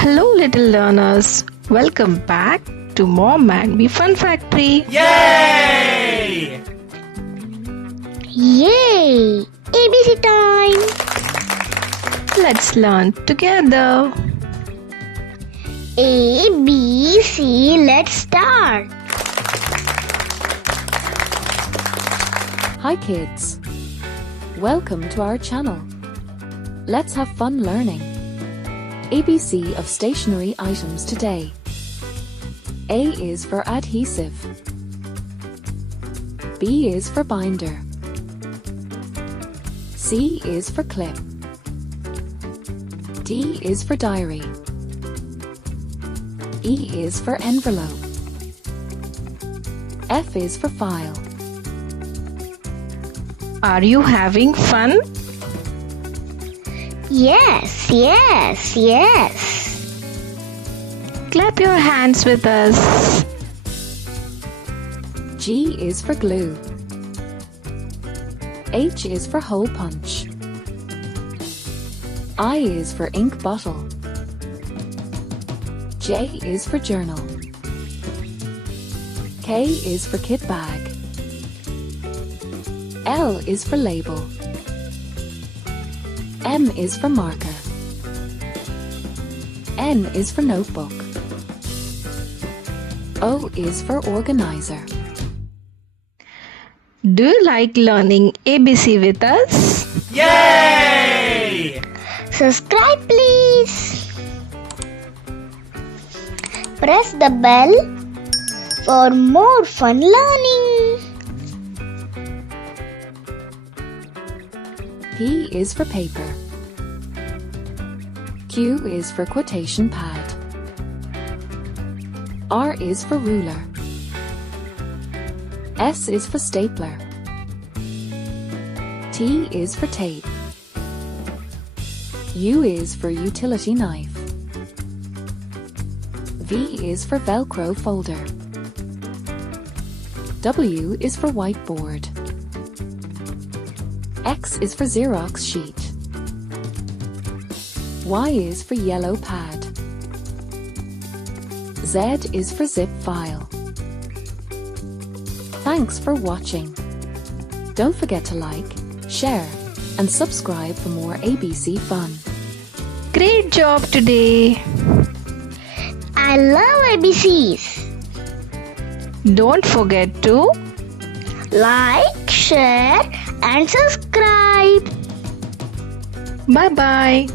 Hello, little learners. Welcome back to Mom and Me Fun Factory. Yay! Yay! ABC time! Let's learn together. A, B, C, let's start. Hi kids! Welcome to our channel. Let's have fun learning. ABC of stationery items today. A is for adhesive. B is for binder. C is for clip. D is for diary. E is for envelope. F is for file. Are you having fun? Yes. Clap your hands with us. G is for glue. H is for hole punch. I is for ink bottle. J is for journal. K is for kit bag. L is for label. M is for marker. N is for notebook. O is for organizer. Do you like learning ABC with us? Yay! Subscribe please. Press the bell for more fun learning. P is for paper. Q is for quotation pad. R is for ruler. S is for stapler. T is for tape. U is for utility knife. V is for Velcro folder. W is for whiteboard. X is for Xerox sheet. Y is for yellow pad. Z is for zip file. Thanks for watching. Don't forget to like, share, and subscribe for more ABC fun. Great job today. I love ABCs. Don't forget to Like, share, and subscribe. bye-bye.